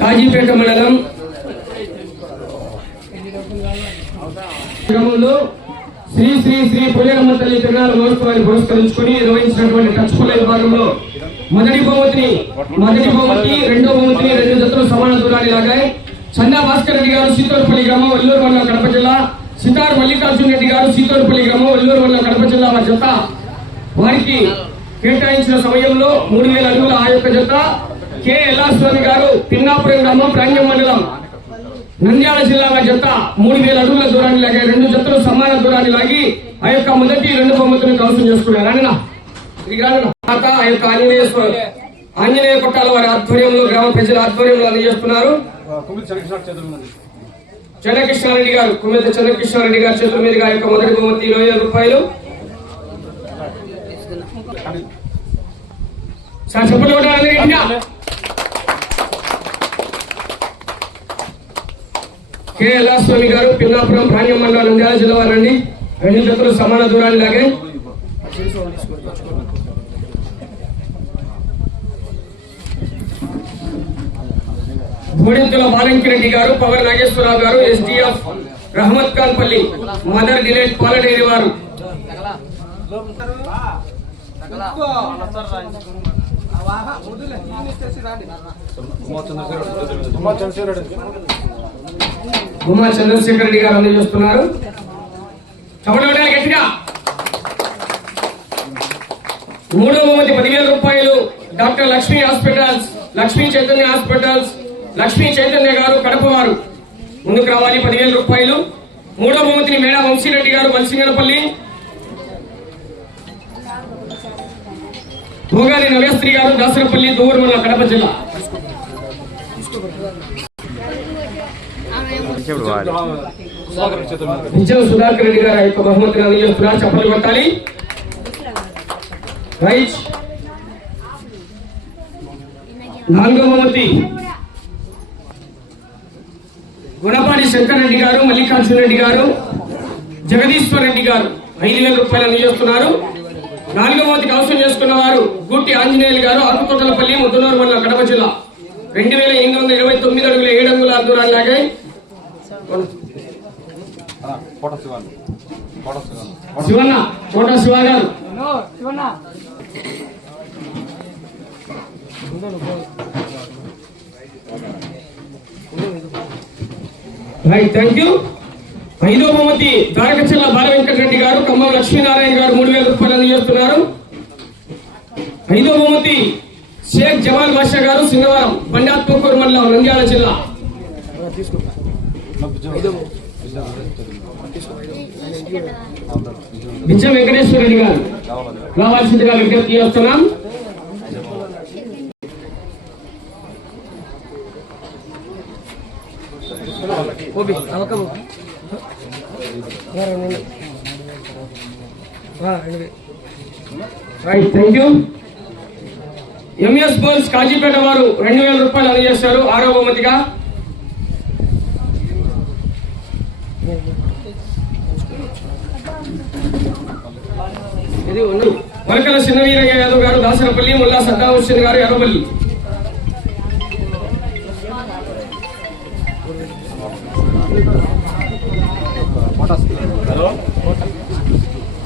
కాజీపేట మండలం గ్రామంలో శ్రీ శ్రీ శ్రీ పొలేరమ్మ తల్లి తిరునాళ్ళ మహోత్సవాన్ని పురస్కరించుకుని నిర్వహించినటువంటి టచ్పుల విభాగంలో మొదటి బహుమతి రెండో బహుమతిని 2 జతలు సమాన దూరాన్ని లాగాయి. చందా భాస్కర్ రెడ్డి గారు సీతోడుపల్లి గ్రామం వల్లూరు మండలం కడప జిల్లా, సితార్ మల్లికార్జున రెడ్డి గారు సీతోడుపల్లి గ్రామం వల్లూరు మండలం కడప జిల్లా వారి జత వారికి కేటాయించిన సమయంలో 3000 అడుగుల ఆ యొక్క జత. కె ఎల్లాస్వామి గారు పిన్నాపురం గ్రామం ప్రాంగం మండలం నంద్యాల జిల్లా జత 3000 అడుగుల దూరాన్ని లాగాయి. 2 జతలు సమాన దూరాన్ని లాగి ఆ యొక్క మొదటి 2 బహుమతులను కవసం చేసుకున్నారు. ఆ యొక్క ఆంజనేయ కొట్టాల వారి ఆధ్వర్యంలో గ్రామ ప్రజల ఆధ్వర్యంలో అందజేస్తున్నారు. చెన్నకృష్ణారెడ్డి గారు కుమ్మెత చెన్నకృష్ణారెడ్డి గారి చేతుల మీదుగా యొక్క మొదటి బహుమతి 20,000 రూపాయలు. సార్ చెప్పలు కొట్టాలి. కె ఎల్లాస్వామి గారు పిన్నాపురం ప్రాంగం మండలం నంద్యాల జిల్లా వారండి. 2 జతలు సమాన దూరాన్ని లాగే. బోడింతుల బాలంకిరెడ్డి గారు పవర్ నాగేశ్వరరావు గారు ఎస్డిఎఫ్ రహమత్ ఖాన్ పల్లి మదర్ డిలైట్ పాల డైరీ వారు. ఉమా చంద్రశేఖర్ రెడ్డి గారు అందజేస్తున్నారు. గట్టిగా. మూడో బహుమతి 10,000 రూపాయలు doctor Lakshmi hospitals, Lakshmi Chaitanya hospitals, Lakshmi Chaitanya గారు కడప వారు ముందుకు రావాలి. 10,000 రూపాయలు. మూడో బహుమతిని మేడా వంశీరెడ్డి గారు బల్సింగనపల్లి, భోగాలి నవేస్త్రి గారు దాసరపల్లి దూరమల్ల కడప జిల్లా. విజయం సుధాకర్ రెడ్డి గారు యొక్క బహుమతిని అందజేస్తున్నారు. చప్పలు కొట్టాలి. రైట్. నాలుగో బహుమతి గుణపాడి శంకర్ రెడ్డి గారు, మల్లికార్జున రెడ్డి గారు, జగదీశ్వర్ రెడ్డి గారు 5,000 రూపాయలు అందజేస్తున్నారు. 4వ బహుమతికి అవసరం చేసుకున్న వారు గుట్టి ఆంజనేయులు గారు ఆకుతోటలపల్లి ముద్దనూరు మండలం కడప జిల్లా. 2,829 అడుగుల 7 అంగుళాల దూరాన్ని లాగాయి. శివన్న కోట శివ గారు. Right, thank you. 5వ బహుమతి ద్వారకచెల్ల బాల వెంకటరెడ్డి గారు, ఖమ్మం లక్ష్మీనారాయణ గారు 3,000 రూపాయలు అందజేస్తున్నారు. 5వ బహుమతి షేక్ జమాల్ బాషా గారు సింగవరం బండాత్మకూరు మండలం నంద్యాల జిల్లా. బిచ్చం వెంకటేశ్వర రెడ్డి గారు రావాల్సిందిగా విజ్ఞప్తి చేస్తున్నాం. Right, thank you. ఎంఎస్ బోల్స్ కాజీపేట వారు 2,000 రూపాయలు అందజేశారు 6వ బహుమతిగా. వరకల చిన్నవీరయ్య యాదవ్ గారు దాసరపల్లి, ముల్లా సద్దాం హుస్సేన్ గారు ఎర్రపల్లి.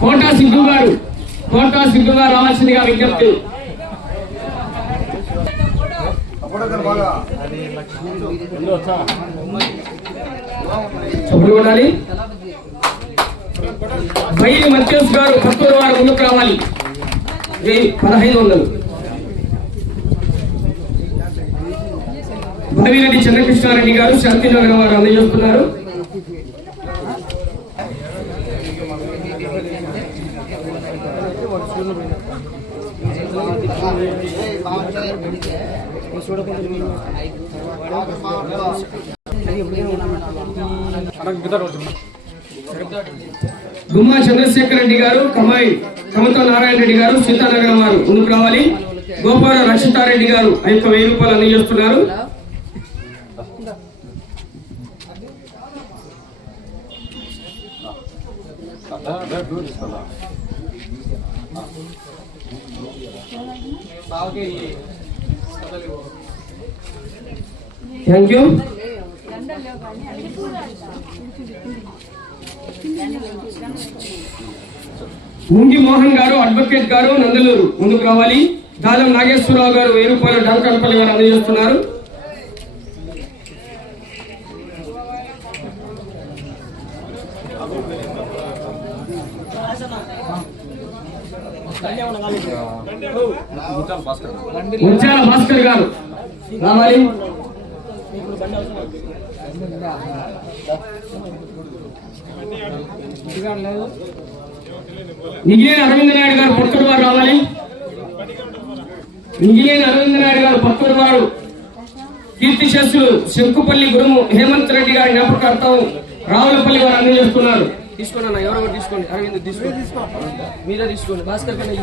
కోటా సిద్ధు గారు రావాల్సిందిగా విజ్ఞప్తి. చూడాలి. బైలి మత్స్యూస్ గారు పత్తూరు వారు ముందుకు రావాలి. 1,500. భవిరెడ్డి చంద్రకృష్ణారెడ్డి గారు శాంతినగర్ వారు అందజేస్తున్నారు. గుమ్మా చంద్రశేఖర్ రెడ్డి గారు, కమత నారాయణ రెడ్డి గారు సీతానగరం వారు ముందుకు రావాలి. గోపాల రక్షితారెడ్డి గారు 5,000 రూపాయలు అందజేస్తున్నారు. Thank you. ముంగి మోహన్ గారు అడ్వకేట్ గారు నందలూరు ముందుకు రావాలి. దాదం నాగేశ్వరరావు గారు 1000 రూపాయలు డాంకర్పల్లి వారు అందజేస్తున్నారు. ముత్యాల భాస్కర్ గారు రావాలి. నిగిలేని అరవింద్ నాయుడు గారు పత్తూరు వారు రావాలి. నిగిలేని అరవింద్ నాయుడు గారు పత్తూరు వారు కీర్తిశస్సులు శంకుపల్లి గురుము హేమంత్ రెడ్డి గారి జ్ఞాపకార్థం రావులపల్లి వారు అందజేస్తున్నారు. తీసుకోండి అన్న, ఎవరో తీసుకోండి. అరవింద్ తీసుకోండి, మీరే తీసుకోండి. భాస్కర్ కన్నా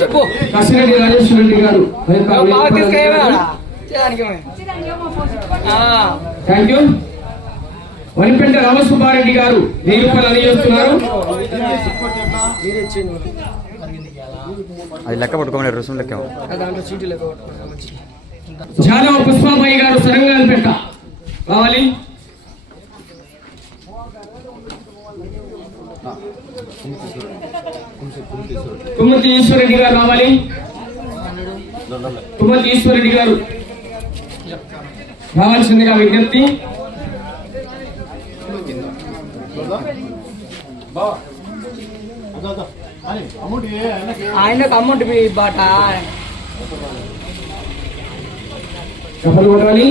చెప్పు. కసిరెడ్డి రాజేశ్వర రెడ్డి గారు థ్యాంక్ యూ. వనిపెంట రామసుబ్బారెడ్డి గారు 1000 రూపాయలు అందజేస్తున్నారు. అది లెక్క పట్టుకోమని రుసుము లెక్క జాదవ పుష్పాబాయి గారు సరంగాన్పేట రావాలి. తుమ్మతి ఈశ్వరెడ్డి గారు రావాలి. తుమ్మతి ఈశ్వరెడ్డి గారు రావాల్సిందిగా విజ్ఞప్తి. ఆయనకు అమౌంట్ బాట చెప్పాలి.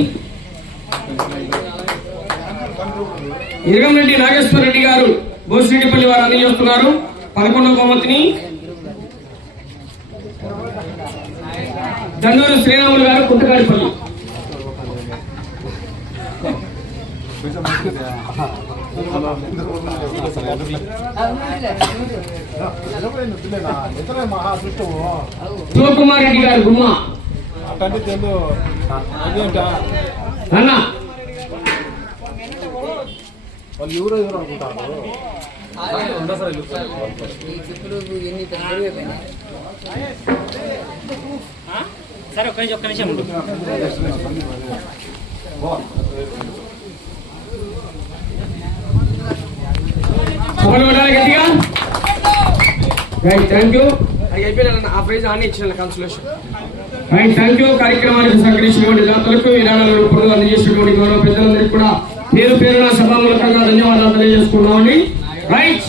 ఇరగంరెడ్డి నాగేశ్వర రెడ్డి గారు బోసిరెడ్డిపల్లి వారు అందజేస్తున్నారు 11వ బహుమతిని. దండూరు శ్రీరాములు గారు కుంటకాడిపల్లి. శివకుమార్ రెడ్డి గారు గుమ్మ అన్న సరే ఒక్క నిమిషం గట్టిగా. Thank you. అయిపోయినా ఆ ప్రైజ్ ఆనే ఇచ్చిన కన్సలేషన్. Thank you. కార్యక్రమానికి సహకరించినటువంటి దాతలకు విరాళాల రూపంలో అందజేసినటువంటి గౌరవ పెద్దలందరికీ కూడా పేరు పేరున సభామూలకంగా ధన్యవాదాలు తెలియజేసుకున్నామండి. రైట్.